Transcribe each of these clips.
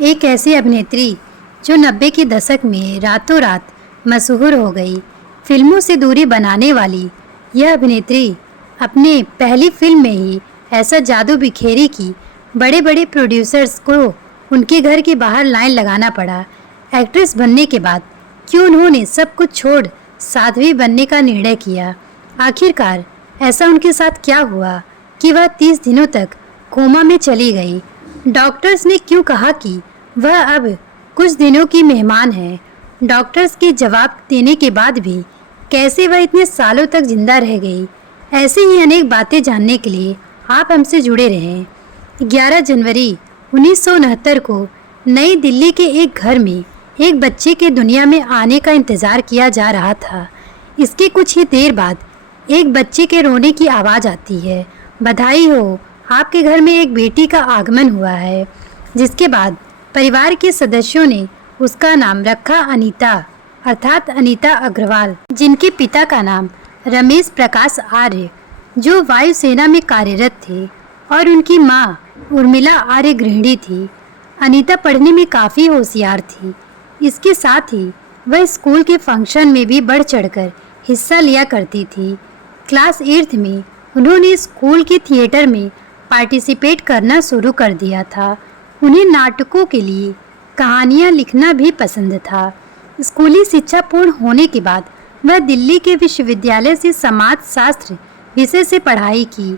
एक ऐसी अभिनेत्री जो 90 के दशक में रातों रात मशहूर हो गई। फिल्मों से दूरी बनाने वाली यह अभिनेत्री अपने पहली फिल्म में ही ऐसा जादू बिखेरी कि बड़े बड़े प्रोड्यूसर्स को उनके घर के बाहर लाइन लगाना पड़ा। एक्ट्रेस बनने के बाद क्यों उन्होंने सब कुछ छोड़ साध्वी बनने का निर्णय किया? आखिरकार ऐसा उनके साथ क्या हुआ कि वह 30 दिनों तक कोमा में चली गई? डॉक्टर्स ने क्यों कहा कि वह अब कुछ दिनों की मेहमान है? डॉक्टर्स के जवाब देने के बाद भी कैसे वह इतने सालों तक जिंदा रह गई? ऐसे ही अनेक बातें जानने के लिए आप हमसे जुड़े रहें। 11 जनवरी 1969 को नई दिल्ली के एक घर में एक बच्चे के दुनिया में आने का इंतज़ार किया जा रहा था। इसके कुछ ही देर बाद एक बच्चे के रोने की आवाज़ आती है। बधाई हो, आपके घर में एक बेटी का आगमन हुआ है। जिसके बाद परिवार के सदस्यों ने उसका नाम रखा अनीता, अर्थात अनीता अग्रवाल, जिनके पिता का नाम रमेश प्रकाश आर्य, जो वायुसेना में कार्यरत थे, और उनकी मां उर्मिला आर्य गृहिणी थी। अनीता पढ़ने में काफ़ी होशियार थी। इसके साथ ही वह स्कूल के फंक्शन में भी बढ़ चढ़कर हिस्सा लिया करती थी। क्लास 8th में उन्होंने स्कूल के थिएटर में पार्टिसिपेट करना शुरू कर दिया था। उन्हें नाटकों के लिए कहानियाँ लिखना भी पसंद था। स्कूली शिक्षा पूर्ण होने के बाद वह दिल्ली के विश्वविद्यालय से समाज शास्त्र विषय से पढ़ाई की।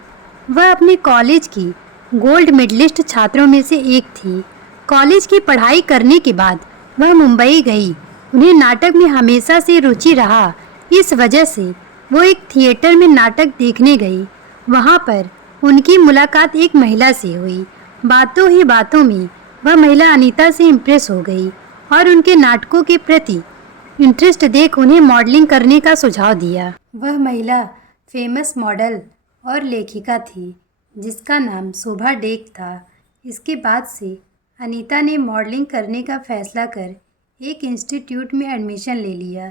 वह अपने कॉलेज की गोल्ड मेडलिस्ट छात्रों में से एक थी। कॉलेज की पढ़ाई करने के बाद वह मुंबई गई। उन्हें नाटक में हमेशा से रुचि रहा। इस वजह से वो एक थिएटर में नाटक देखने गई। वहाँ पर उनकी मुलाकात एक महिला से हुई। बातों ही बातों में वह महिला अनीता से इम्प्रेस हो गई और उनके नाटकों के प्रति इंटरेस्ट देख उन्हें मॉडलिंग करने का सुझाव दिया। वह महिला फेमस मॉडल और लेखिका थी जिसका नाम शोभा डेक था। इसके बाद से अनीता ने मॉडलिंग करने का फैसला कर एक इंस्टीट्यूट में एडमिशन ले लिया।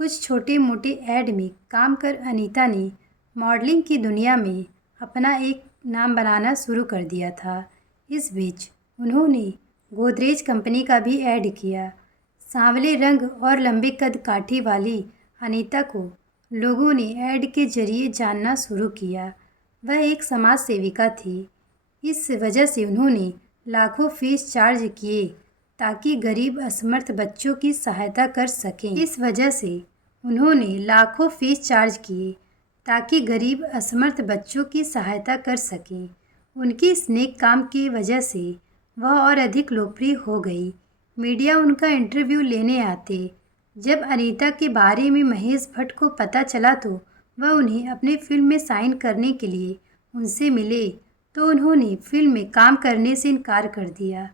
कुछ छोटे मोटे ऐड में काम कर अनीता ने मॉडलिंग की दुनिया में अपना एक नाम बनाना शुरू कर दिया था। इस बीच उन्होंने गोदरेज कंपनी का भी ऐड किया। सांवले रंग और लंबे कद काठी वाली अनीता को लोगों ने ऐड के जरिए जानना शुरू किया। वह एक समाज सेविका थी। इस वजह से उन्होंने लाखों फीस चार्ज किए ताकि गरीब असमर्थ बच्चों की सहायता कर सकें। इस वजह से उन्होंने लाखों फीस चार्ज किए ताकि गरीब असमर्थ बच्चों की सहायता कर सकें। उनकी इस नेक काम की वजह से वह और अधिक लोकप्रिय हो गई। मीडिया उनका इंटरव्यू लेने आते। जब अनीता के बारे में महेश भट्ट को पता चला तो वह उन्हें अपने फिल्म में साइन करने के लिए उनसे मिले तो उन्होंने फिल्म में काम करने से इनकार कर दिया।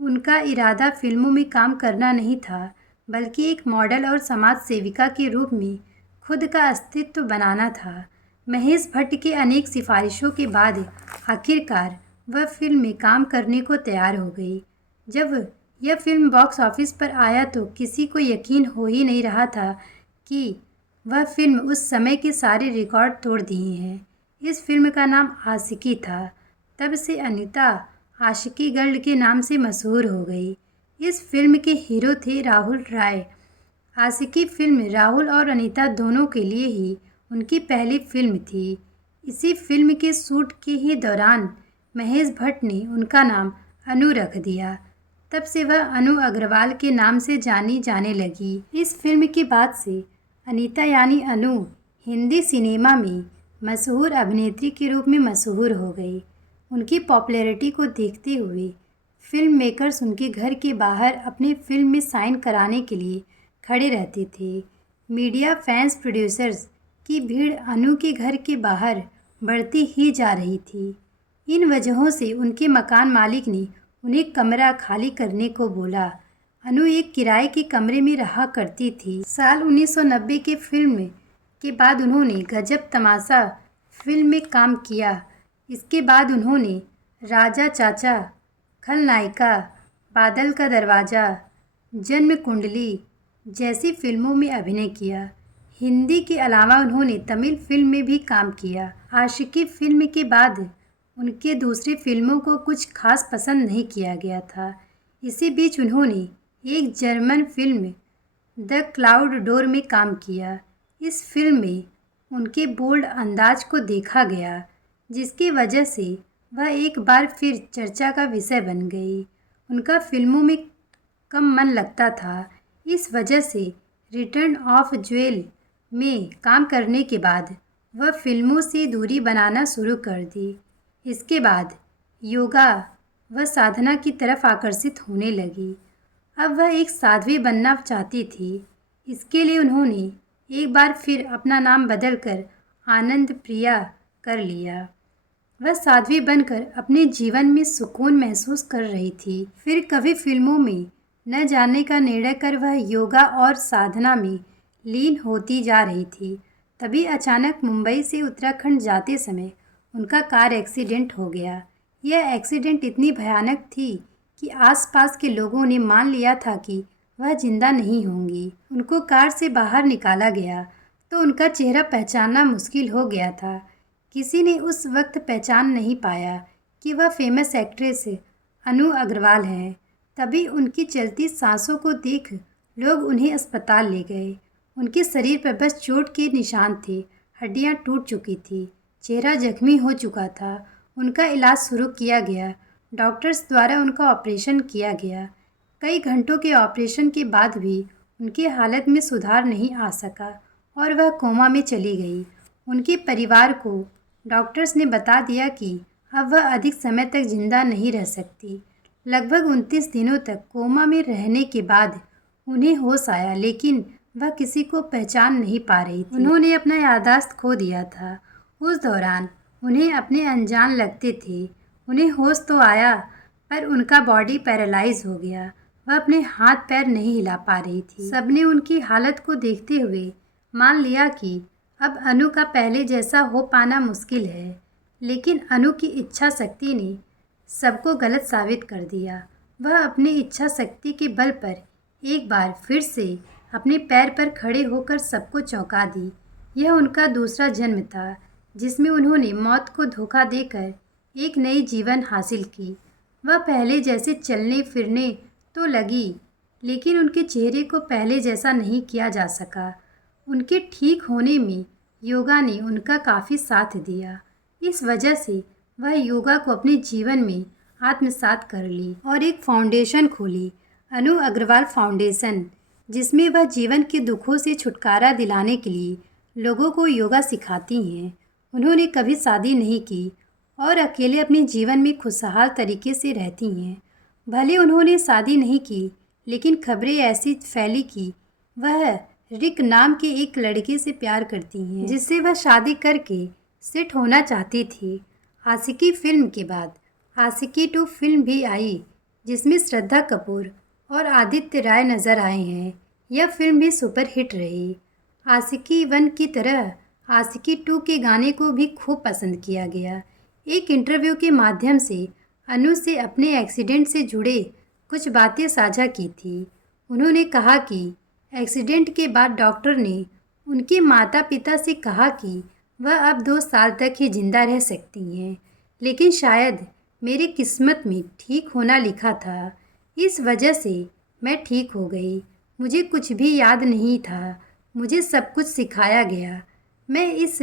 उनका इरादा फिल्मों में काम करना नहीं था बल्कि एक मॉडल और समाज सेविका के रूप में खुद का अस्तित्व बनाना था। महेश भट्ट के अनेक सिफारिशों के बाद आखिरकार वह फिल्म में काम करने को तैयार हो गई। जब यह फिल्म बॉक्स ऑफिस पर आया तो किसी को यकीन हो ही नहीं रहा था कि वह फिल्म उस समय के सारे रिकॉर्ड तोड़ दिए हैं। इस फिल्म का नाम आशिकी था। तब से अनीता आशिकी गर्ल के नाम से मशहूर हो गई। इस फिल्म के हीरो थे राहुल राय। आशिकी फिल्म राहुल और अनीता दोनों के लिए ही उनकी पहली फिल्म थी। इसी फिल्म के शूट के ही दौरान महेश भट्ट ने उनका नाम अनु रख दिया। तब से वह अनु अग्रवाल के नाम से जानी जाने लगी। इस फिल्म के बाद से अनीता यानी अनु हिंदी सिनेमा में मशहूर अभिनेत्री के रूप में मशहूर हो गई। उनकी पॉपुलैरिटी को देखते हुए फिल्म मेकर्स उनके घर के बाहर अपने फिल्म में साइन कराने के लिए खड़े रहते थे। मीडिया, फैंस, प्रोड्यूसर्स की भीड़ अनु के घर के बाहर बढ़ती ही जा रही थी। इन वजहों से उनके मकान मालिक ने उन्हें कमरा खाली करने को बोला। अनु एक किराए के कमरे में रहा करती थी। साल 1990 के फिल्म के बाद उन्होंने गजब तमाशा फिल्म में काम किया। इसके बाद उन्होंने राजा चाचा, खलनायिका, बादल का दरवाज़ा, जन्म कुंडली जैसी फिल्मों में अभिनय किया। हिंदी के अलावा उन्होंने तमिल फिल्म में भी काम किया। आशिकी फिल्म के बाद उनके दूसरी फिल्मों को कुछ खास पसंद नहीं किया गया था। इसी बीच उन्होंने एक German film the cloud door में काम किया। इस फिल्म में उनके बोल्ड अंदाज को देखा गया, जिसकी वजह से वह एक बार फिर चर्चा का विषय बन गई। उनका फिल्मों में कम मन लगता था, इस वजह से रिटर्न ऑफ ज्वेल में काम करने के बाद वह फिल्मों से दूरी बनाना शुरू कर दी। इसके बाद योगा व साधना की तरफ आकर्षित होने लगी। अब वह एक साध्वी बनना चाहती थी। इसके लिए उन्होंने एक बार फिर अपना नाम बदलकर आनंद प्रिया कर लिया। वह साध्वी बनकर अपने जीवन में सुकून महसूस कर रही थी। फिर कभी फिल्मों में न जाने का निर्णय कर वह योगा और साधना में लीन होती जा रही थी। तभी अचानक मुंबई से उत्तराखंड जाते समय उनका कार एक्सीडेंट हो गया। यह एक्सीडेंट इतनी भयानक थी कि आसपास के लोगों ने मान लिया था कि वह जिंदा नहीं होंगी। उनको कार से बाहर निकाला गया तो उनका चेहरा पहचानना मुश्किल हो गया था। किसी ने उस वक्त पहचान नहीं पाया कि वह फेमस एक्ट्रेस अनु अग्रवाल हैं। तभी उनकी चलती सांसों को देख लोग उन्हें अस्पताल ले गए। उनके शरीर पर बस चोट के निशान थे, हड्डियां टूट चुकी थी, चेहरा जख्मी हो चुका था। उनका इलाज शुरू किया गया। डॉक्टर्स द्वारा उनका ऑपरेशन किया गया। कई घंटों के ऑपरेशन के बाद भी उनकी हालत में सुधार नहीं आ सका और वह कोमा में चली गई। उनके परिवार को डॉक्टर्स ने बता दिया कि अब वह अधिक समय तक जिंदा नहीं रह सकती। लगभग 29 दिनों तक कोमा में रहने के बाद उन्हें होश आया, लेकिन वह किसी को पहचान नहीं पा रही थी। उन्होंने अपना याददाश्त खो दिया था। उस दौरान उन्हें अपने अनजान लगते थे। उन्हें होश तो आया, पर उनका बॉडी पैरालाइज हो गया। वह अपने हाथ पैर नहीं हिला पा रही थी। सबने उनकी हालत को देखते हुए मान लिया कि अब अनु का पहले जैसा हो पाना मुश्किल है। लेकिन अनु की इच्छा शक्ति ने सबको गलत साबित कर दिया। वह अपनी इच्छा शक्ति के बल पर एक बार फिर से अपने पैर पर खड़े होकर सबको चौंका दी। यह उनका दूसरा जन्म था, जिसमें उन्होंने मौत को धोखा देकर एक नई जीवन हासिल की। वह पहले जैसे चलने फिरने तो लगी, लेकिन उनके चेहरे को पहले जैसा नहीं किया जा सका। उनके ठीक होने में योगा ने उनका काफ़ी साथ दिया। इस वजह से वह योगा को अपने जीवन में आत्मसात कर ली और एक फाउंडेशन खोली, अनु अग्रवाल फाउंडेशन, जिसमें वह जीवन के दुखों से छुटकारा दिलाने के लिए लोगों को योगा सिखाती हैं। उन्होंने कभी शादी नहीं की और अकेले अपने जीवन में खुशहाल तरीके से रहती हैं। भले उन्होंने शादी नहीं की, लेकिन खबरें ऐसी फैली कि वह रिक नाम के एक लड़के से प्यार करती हैं, जिससे वह शादी करके सेट होना चाहती थी। आशिकी फिल्म के बाद आशिकी 2 फिल्म भी आई, जिसमें श्रद्धा कपूर और आदित्य राय नजर आए हैं। यह फिल्म भी सुपरहिट रही। आशिकी 1 की तरह आशिकी 2 के गाने को भी खूब पसंद किया गया। एक इंटरव्यू के माध्यम से अनु से अपने एक्सीडेंट से जुड़े कुछ बातें साझा की थी। उन्होंने कहा कि एक्सीडेंट के बाद डॉक्टर ने उनके माता पिता से कहा कि वह अब 2 साल तक ही जिंदा रह सकती हैं, लेकिन शायद मेरी किस्मत में ठीक होना लिखा था। इस वजह से मैं ठीक हो गई। मुझे कुछ भी याद नहीं था, मुझे सब कुछ सिखाया गया। मैं इस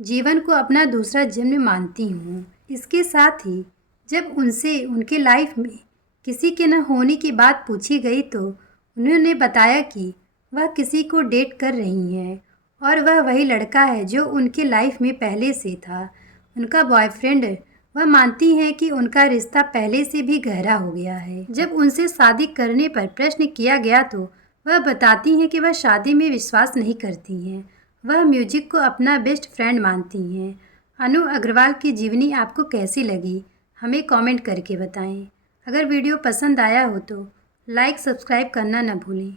जीवन को अपना दूसरा जन्म मानती हूँ। इसके साथ ही जब उनसे उनके लाइफ में किसी के न होने की बात पूछी गई तो उन्होंने बताया कि वह किसी को डेट कर रही हैं और वह वही लड़का है जो उनके लाइफ में पहले से था, उनका बॉयफ्रेंड। वह मानती हैं कि उनका रिश्ता पहले से भी गहरा हो गया है। जब उनसे शादी करने पर प्रश्न किया गया तो वह बताती हैं कि वह शादी में विश्वास नहीं करती हैं। वह म्यूजिक को अपना बेस्ट फ्रेंड मानती हैं। अनु अग्रवाल की जीवनी आपको कैसी लगी, हमें कमेंट करके बताएं। अगर वीडियो पसंद आया हो तो लाइक सब्सक्राइब करना न भूलें।